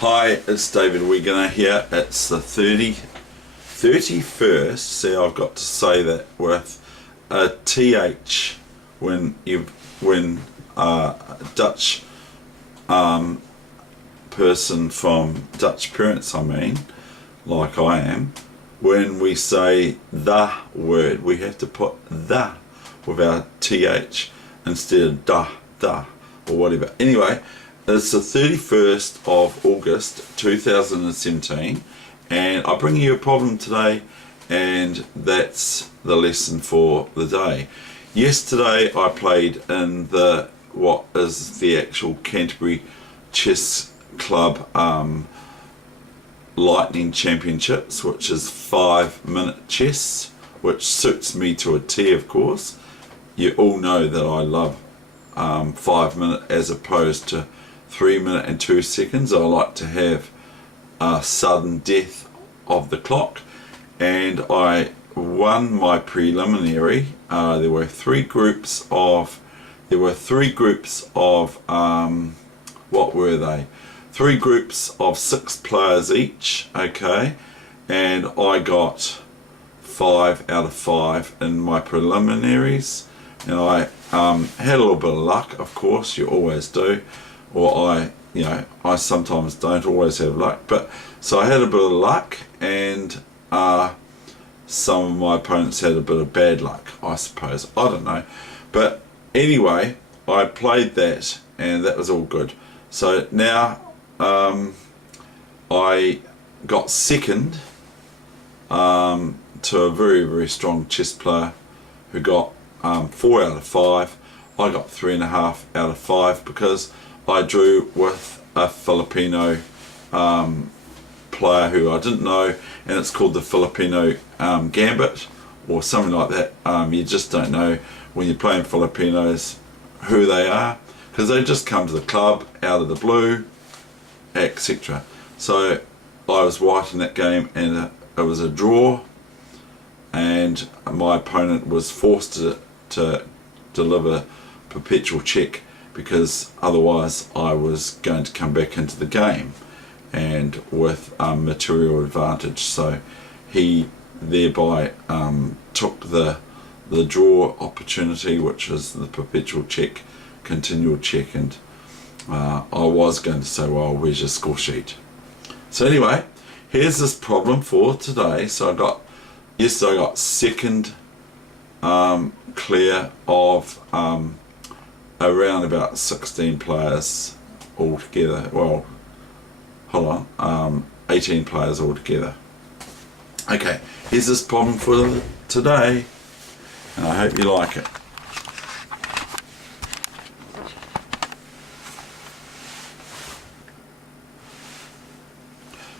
Hi, it's David Weegenaar here. It's the 31st. See, I've got to say that with a TH when Dutch person from Dutch parents, I mean, like I am, when we say the word, we have to put the with our TH instead of da, or whatever. Anyway, it's the 31st of August 2017 and I bring you a problem today, and that's the lesson for the day. Yesterday I played in what is the actual Canterbury Chess Club Lightning Championships, which is 5-minute chess, which suits me to a T, of course. You all know that I love 5-minute as opposed to 3-minute and 2 seconds. I like to have a sudden death of the clock, and I won my preliminary. There were three groups of what were they? 3 groups of 6 players each, okay, and I got 5 out of 5 in my preliminaries, and I had a little bit of luck, of course, you always do, or I sometimes don't always have luck, but so I had a bit of luck, and some of my opponents had a bit of bad luck, I suppose, I don't know, but anyway, I played that and that was all good. So now I got second to a very, very strong chess player who got 4 out of 5. I got 3.5 out of 5 because I drew with a Filipino player who I didn't know, and it's called the Filipino Gambit or something like that. You just don't know when you're playing Filipinos who they are, because they just come to the club out of the blue, etc. So I was white in that game, and it was a draw, and my opponent was forced to deliver perpetual check, because otherwise I was going to come back into the game and with material advantage. So he thereby took the draw opportunity, which is the perpetual check, continual check, and I was going to say, well, where's your score sheet? So anyway, here's this problem for today. So I got second clear of around about 16 players altogether. Well, hold on, 18 players altogether. Okay, here's this problem for today, and I hope you like it.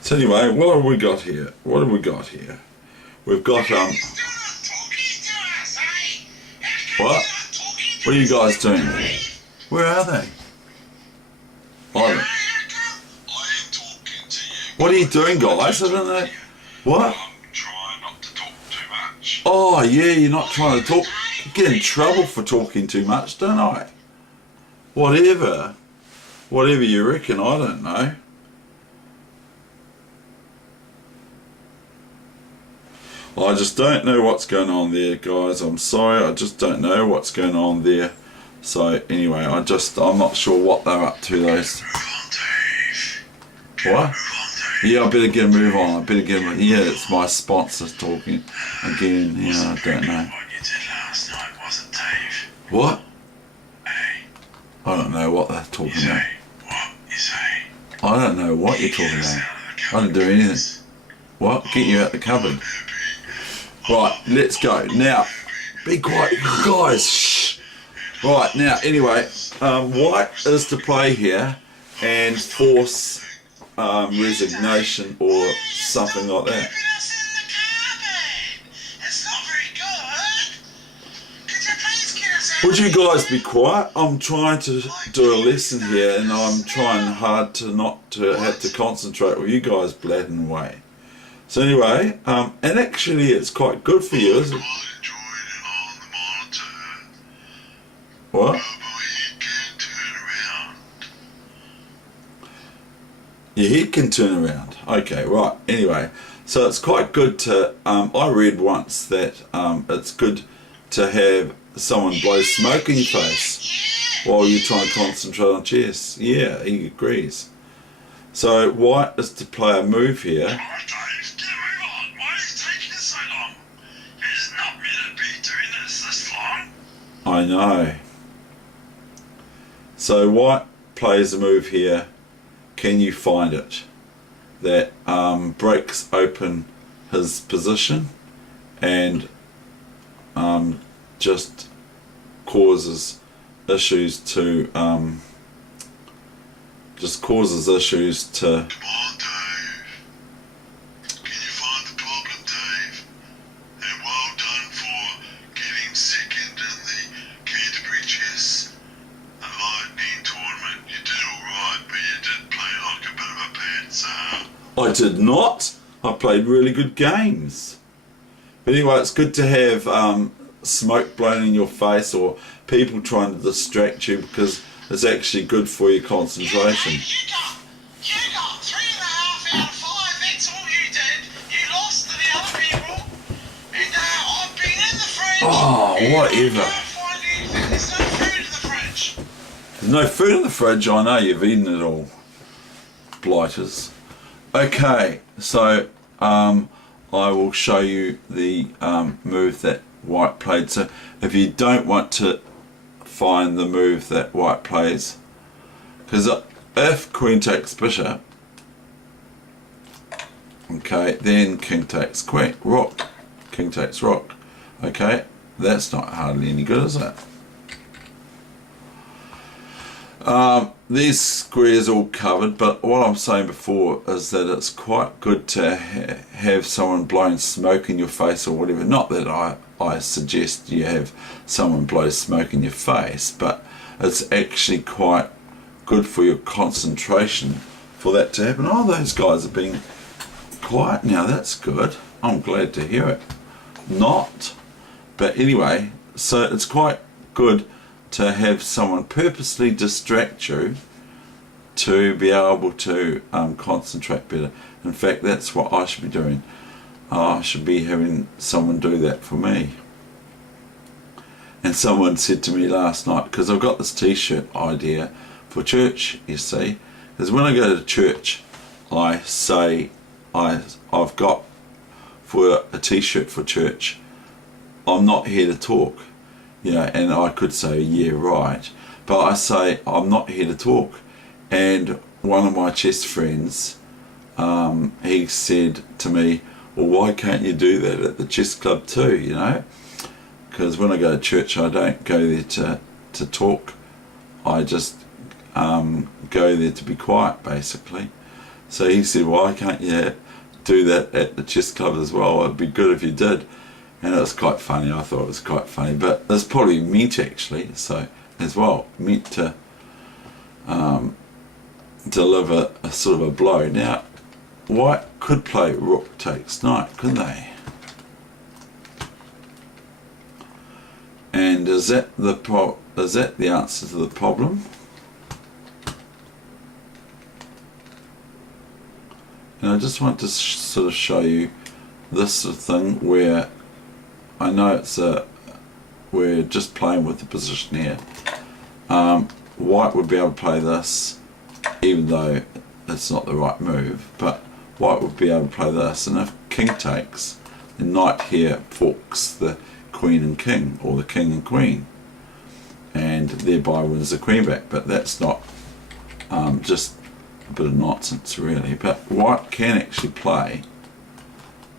So anyway, what have we got here? We've got what? What are you guys doing? Where are they? What are you doing, guys? I don't know. What? I'm trying not to talk too much. Oh yeah, you're not trying to talk. You get in trouble for talking too much, don't I? Whatever you reckon, I don't know. I just don't know what's going on there, guys. I'm sorry, I just don't know what's going on there. So anyway, I'm not sure what they're up to, those. What? Yeah, I better get a move on. Yeah, it's my sponsor talking again. Yeah, I don't know. What? I don't know what they're talking about. I don't know what you're talking about. I didn't do anything. What? Get you out the cupboard. Right, let's go. Now, be quiet, guys. Shh. Right, now, anyway, white is to play here and force resignation or something like that. Would you guys be quiet? I'm trying to do a lesson here, and I'm trying hard to not to have to concentrate with you guys blathering away. So anyway, and actually it's quite good for you, isn't it? What? Your head can turn around. Okay, right. Anyway, so it's quite good to. I read once that it's good to have someone blow smoke in your face while you're trying to concentrate on chess. Yeah, he agrees. So white is to play a move here. Come on, Dave, get a move on. Why is it taking so long? It's not meant to be doing this long. I know. So white plays a move here. Can you find it? That breaks open his position and just causes issues to Come on, Dave. Can you find the problem, Dave? And well done for getting second in the Canterbury Chess and Lightning tournament. You did alright, but you did play like a bit of a pantser. I did not. I played really good games. But anyway, it's good to have smoke blown in your face or people trying to distract you because it's actually good for your concentration. You got 3.5 out of 5. That's all you did. You lost to the other people. And I've been in the fridge. Oh, whatever. There's no food in the fridge. There's no food in the fridge. I know you've eaten it all. Blighters. Okay, so I will show you the move that white played. So if you don't want to find the move that white plays, because if queen takes bishop, okay, then king takes queen, rook, king takes rook. Okay, that's not hardly any good, is it? These squares all covered, but what I'm saying before is that it's quite good to have someone blowing smoke in your face or whatever. Not that I suggest you have someone blow smoke in your face, but it's actually quite good for your concentration for that to happen. Oh, those guys are being quiet now. That's good. I'm glad to hear it. Not. But anyway, so it's quite good to have someone purposely distract you to be able to concentrate better. In fact, that's what I should be doing. I should be having someone do that for me. And someone said to me last night, because I've got this t-shirt idea for church, you see, because when I go to church, I say I've got for a t-shirt for church, I'm not here to talk. You know, and I could say, yeah, right. But I say, I'm not here to talk. And one of my chess friends, he said to me, well, why can't you do that at the chess club too, you know? Because when I go to church, I don't go there to talk. I just go there to be quiet, basically. So he said, why can't you do that at the chess club as well? It'd be good if you did. And it was quite funny. I thought it was quite funny, but it's probably meant actually, so as well, meant to deliver a sort of a blow. Now, white could play rook takes knight, couldn't they? And is that the answer to the problem? And I just want to sort of show you this sort of thing where I know we're just playing with the position here. White would be able to play this, even though it's not the right move, but white would be able to play this, and if king takes, the knight here forks the queen and king, or the king and queen, and thereby wins the queen back. But that's not just a bit of nonsense really. But white can actually play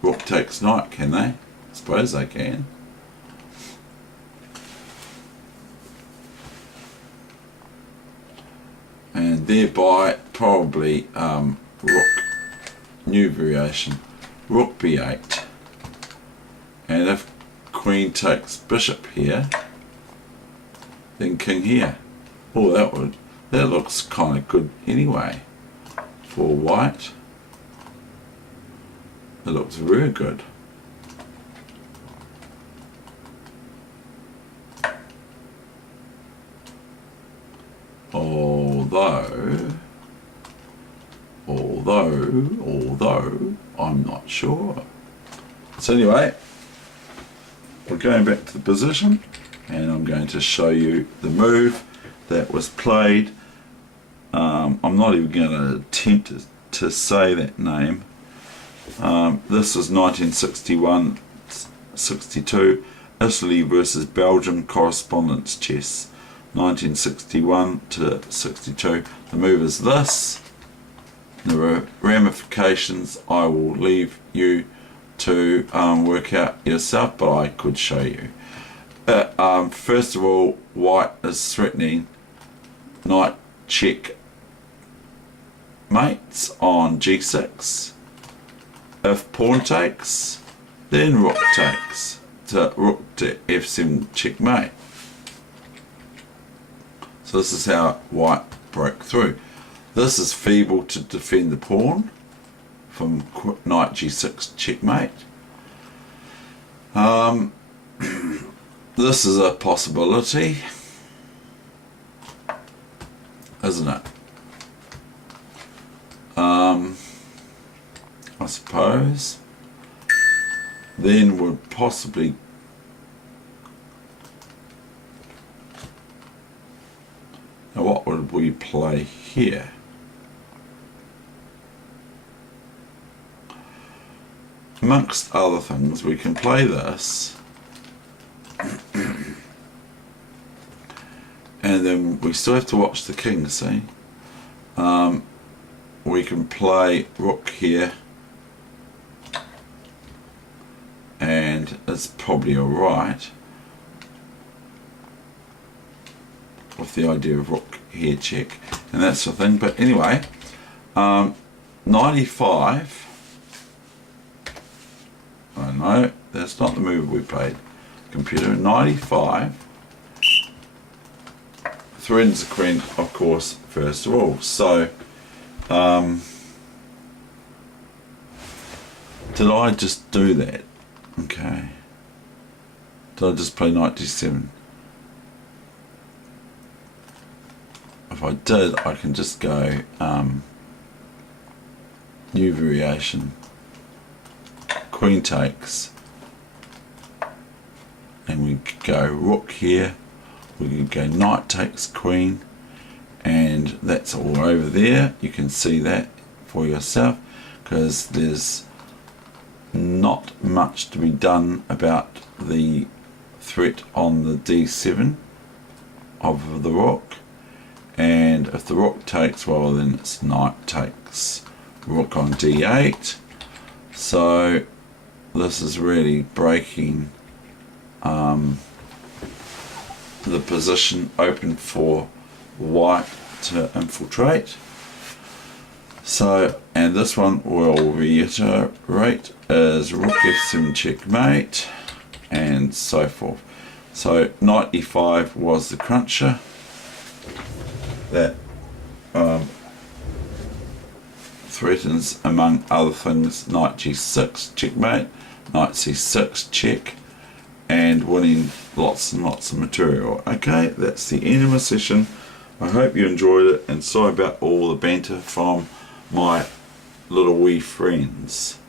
rook takes knight, can they? I suppose they can. And thereby probably rook, new variation, rook b8, and if queen takes bishop here, then king here. Oh, that looks kind of good anyway for white. It looks very good. Although although I'm not sure. So anyway, we're going back to the position, and I'm going to show you the move that was played. I'm not even going to attempt to say that name. This is 1961-62, Italy versus Belgium correspondence chess, 1961 to 62. The move is this. The ramifications I will leave you to work out yourself, but I could show you. First of all, white is threatening knight check mates on g6. If pawn takes, then rook takes, to rook to f7 checkmate. So this is how white broke through. This is feeble to defend the pawn from knight g6 checkmate. This is a possibility, isn't it? I suppose. Then would possibly now what would we play here? Amongst other things, we can play this and then we still have to watch the king, see? We can play rook here, and it's probably alright with the idea of rook here check and that sort of thing. But anyway, 95. Oh no, that's not the move we played. Computer 95 threatens the queen, of course, first of all. So did I just do that? Okay. Did I just play knight d7? If I did, I can just go new variation, queen takes, and we could go rook here, we could go knight takes queen, and that's all over there. You can see that for yourself, because there's not much to be done about the threat on the d7 of the rook. And if the rook takes, well then it's knight takes, rook on d8. So this is really breaking the position open for white to infiltrate. So, and this one will reiterate is rook f7 checkmate and so forth. So knight e5 was the cruncher that threatens, among other things, knight g6 checkmate, knight c6 check, and winning lots and lots of material. Okay, that's the end of my session. I hope you enjoyed it, and sorry about all the banter from my little wee friends.